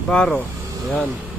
Navarro. Ayan.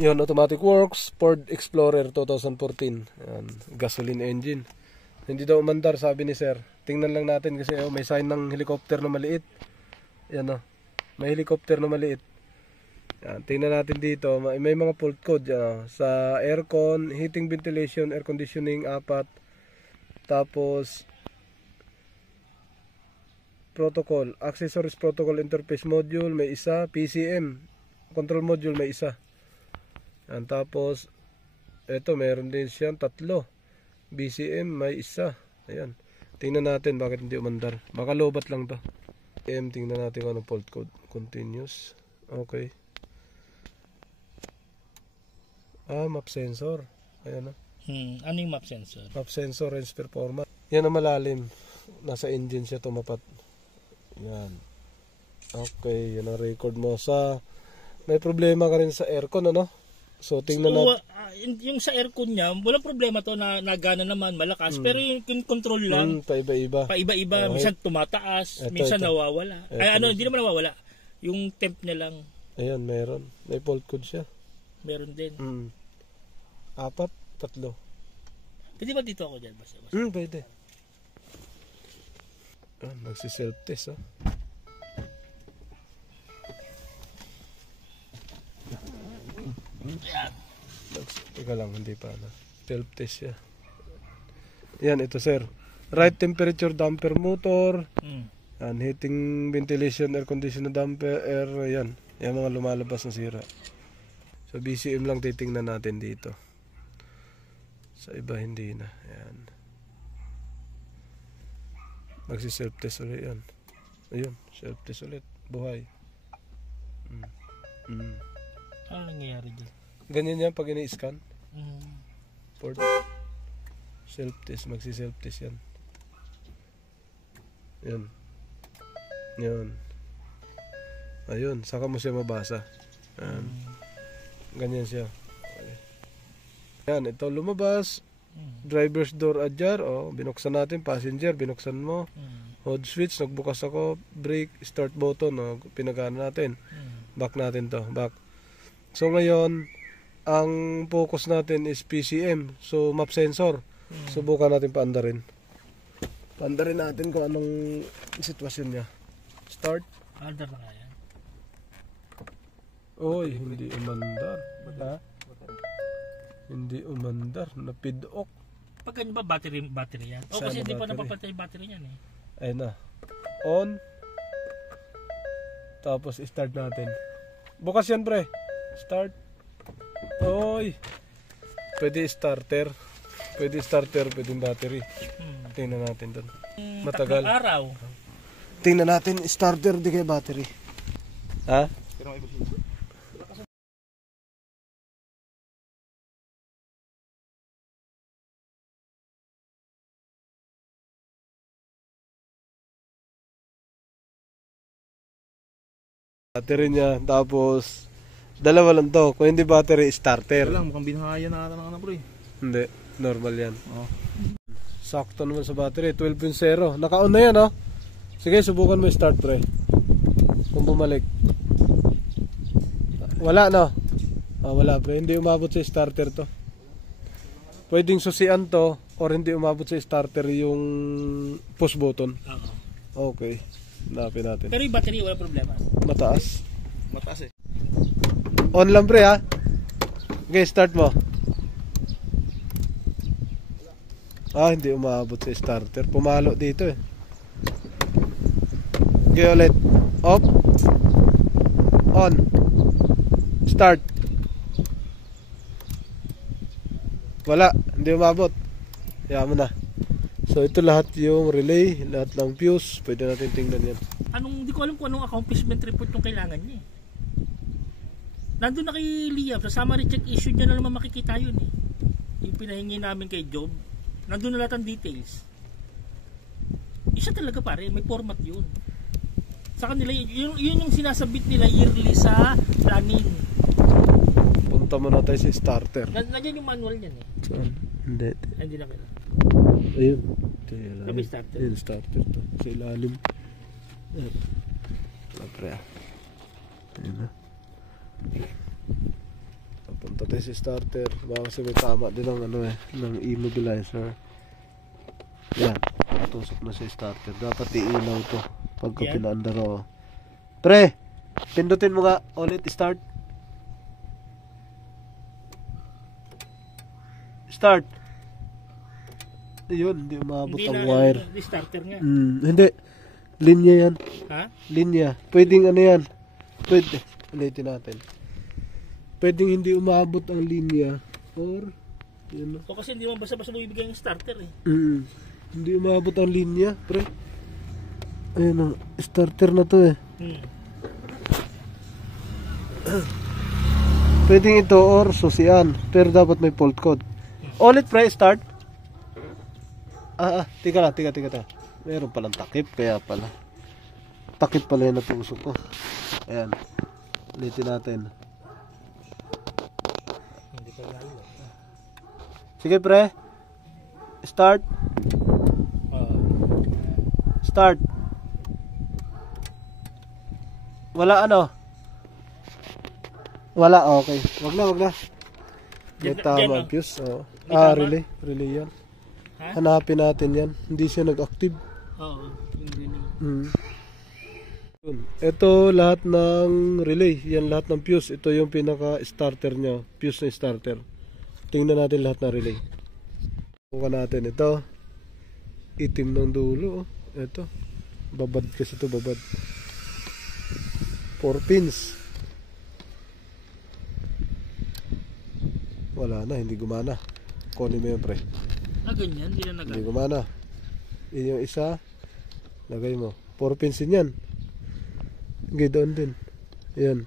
Yun, automatic works, Ford Explorer 2014. Ayan, gasoline engine. Hindi daw umandar, sabi ni sir. tingnan lang natin kasi may sign ng helicopter na maliit. Yan o. May helicopter na maliit. Yan, tingnan natin dito. May mga fault code yan, sa aircon, heating, ventilation, air conditioning, 4. Tapos protocol, accessories protocol interface module, may isa. PCM, control module, may isa. Yan, tapos ito, meron din siyang 3. BCM, may isa. Ayan. Tingnan natin bakit hindi umandar. Baka lobat lang to. Tingnan natin kung anong fault code. Continuous. Okay. Map sensor. Ayan na. Ano yung map sensor? Map sensor, range performance. Yan ang malalim. Nasa engine siya tumapat. Yan. Okay, yan ang record mo. May problema ka rin sa aircon, ano? So, tingnan natin. Yung sa aircon niya, walang problema to na nagana naman, malakas. Pero yung control lang, paiba-iba. Paiba-iba. Okay. Minsan tumataas, minsan nawawala. Hindi naman nawawala. Yung temp niya lang. Ayan, meron. May fault code siya. Meron din. 4, 3. Pwede ba dito ako dyan? Basta. Pwede. Nagsi-self-test, Teka lang, hindi pa na. Self-test siya. Yan, ito sir. Right temperature damper motor. Yan, heating, ventilation, air conditioner damper, air, yan. Yan mga lumalabas na sira. So BCM lang titingnan natin dito. Sa iba hindi na. Yan. Magsi-self-test ulit yan. Ayun, self-test ulit. Buhay. Ano nangyayari dyan? Ganyan yan pag ini-scan. For self-test, magsi-self-test yan. Yan. Ayun, saka mo siya mabasa. Ganyan siya. Okay. Yan, ito lumabas. Driver's door ajar. Binuksan natin. Passenger, binuksan mo. Hold switch, nagbukas ako. Brake, start button. Pinagana natin. Back natin to. Back. So ngayon, ang focus natin is PCM. So map sensor. Subukan natin paandarin. Paandarin natin kung anong sitwasyon niya. Start. Andar na nga yan. Oy, hindi umandar. Ha? Hindi umandar. Napidok. Pag ganyan ba battery yan? Kasi hindi pa napapatay yung battery niyan Ayun na. On. Tapos start natin. Bukas yan pre. Start. Oy. Pwede starter. Pwede battery. Tingnan natin doon. Matagal. Araw. Tingnan natin starter di kay battery. Ha? Battery niya, tapos dalawa lang to. Kung hindi battery, starter. Ito lang, mukhang binahaya na ata ng bro Hindi, normal yan. Sakto naman sa battery, 12.0. Naka-on na yan, Sige, subukan mo start, pre. Kung bumalik. Wala, no? Wala, pre. Hindi umabot sa starter to. Pwedeng susian to, or hindi umabot sa starter yung push button. Okay. Hanapin natin. Pero yung battery, wala problema. Mataas. Mataas On lang pre ha. Okay, start mo. Hindi umabot sa starter. Pumalo dito Okay, ulit. Off. On. Start. Wala, hindi umabot. Kaya mo na. So ito lahat yung relay, lahat ng fuse, pwede natin tingnan yan. Hindi ko alam kung anong accomplishment report yung kailangan niya Nandun na kay Liam, sa summary check issue niya na naman makikita yun Yung pinahingi namin kay Job, nandun na lahat ang details. Isa talaga pare, may format yun. Sa kanila, yun yung sinasabit nila yearly sa planning. Punta mo na tayo sa starter. Nandiyan yung manual niyan Saan? Hindi. Hindi na kailangan. Ayun. May starter. Ayun, starter to. Sa ilalim. Ayan. Pre. Ayun na. Papunta tayo sa starter. Baka kasi may tama din ng ng immobilizer. Yan. tutusok na sa starter. Dapat iilaw to pagka Yan. pinaandar. Oh. Pre, pindutin mo nga ulit, start. Start. Ayun, hindi umabot Hindi ang na, wire. Hindi starter nga. Hindi. Linya yan. Ha? Linya. Pwedeng ano yan. Pwede. Ulitin natin. Pwedeng hindi umabot ang linya. Or, yun. O kasi hindi mo basta-basta bibigay yung starter eh. Hindi umabot ang linya, pre. Ayun o. Starter na to eh. Pwedeng ito or susian. Pero dapat may fault code. Ulit pre, start. Tika. Meron palang takip, kaya pala. Takip pala yung natusok ko. Ayan. Ulitin natin. Hindi ko lalo. Sige pre. Start. Start. Wala ano? Wala, okay. Wag na. May tama, fuse. Oh. Relay. Relay yan. Ha? Hanapin natin yan. Hindi siya nag-active. Oo. Yung relay. Ito lahat ng relay. Yan lahat ng fuse. Ito yung pinaka-starter niya. Fuse na starter. Tingnan natin lahat ng relay. Bukan natin ito. Itim ng dulo. Ito. Babad kasi ito, babad. 4 pins. Wala na, hindi gumana. Kunin mo yun, pre. Ganyan, hindi na Hindi gumana. Yun yung isa. Lagay mo. 4 pins din yan. Hindi, doon din. Yan.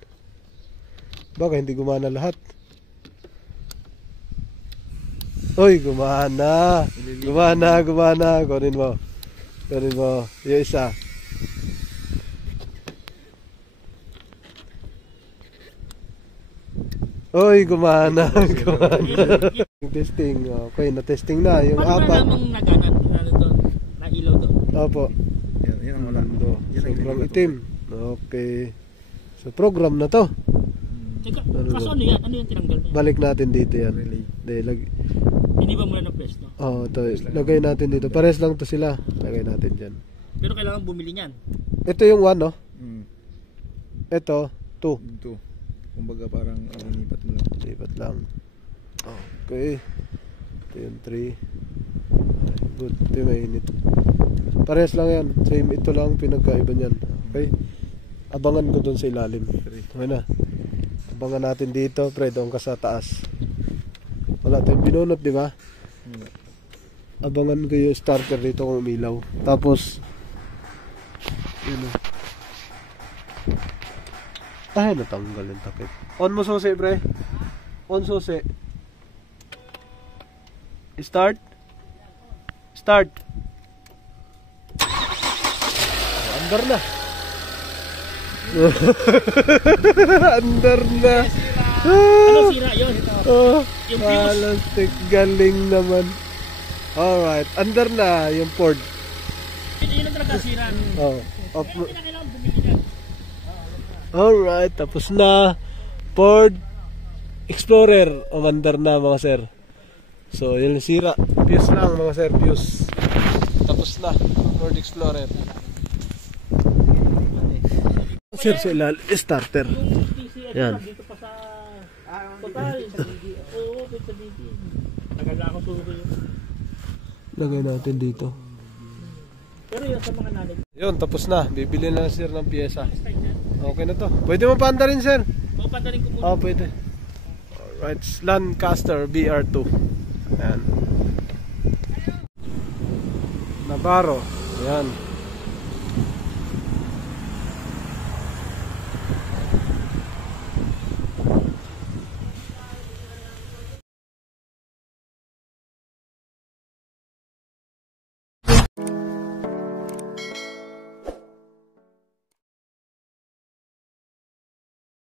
Baka hindi gumana lahat. Uy, gumana. Gumana. Kunin mo. Yung isa. Uy, gumana. Testing. Okay, na-testing na. Yung paano apat. namang naganan doon? Nailaw doon? Opo. Yan ang wala. Sobrang itim. Okay. So, program na to. Teka, kaso ano yan? Ano yung tinanggal niya? Balik natin dito yan. Relay. Hindi ba mula ng pwesto? Ito. Lagay natin dito. Pares lang to sila. Lagay natin dyan. Pero kailangan bumili niyan. Ito yung 1, no? Ito, 2. Ito. Kumbaga parang inipat mo lang. Lipat lang. Okay. Ito yung 3. Good. Ito yung mainit. Pares lang yan. Same. Ito lang pinagkaiba niyan. Okay. Abangan ko dun sa ilalim. Okay na. Abangan natin dito. Pre, doon ka sa taas. Wala tayong binunot, di ba? Abangan ko yung starter dito kung umilaw. Tapos, yun o. Natanggal yung takip. On mo susi, pre. On susi. Start. Andar na. Andar na. Ano sira yun? Yung fuse. Plastic, galing naman. Alright, andar na yung port. Yun ang talaga sira. Kaya kailangan bumili niyan. Alright, tapos na. Ford Explorer. Umandar na mga sir. So, yun yung sira. Fuse lang mga sir, fuse. Tapos na. Ford Explorer. Sir, sila starter. Yung DCS Yan. dito pa sa total. Oo, sa DD. Tagal na akong suko yun. Lagay natin dito. Pero yun sa mga nanay. Yun, tapos na. Bibili na sir ng pyesa. Okay na to. Pwede mo paanda rin sir? O, pandarin ko muna. Pwede. Alright, Lancaster BR2. Ayan. Navarro. Ayan.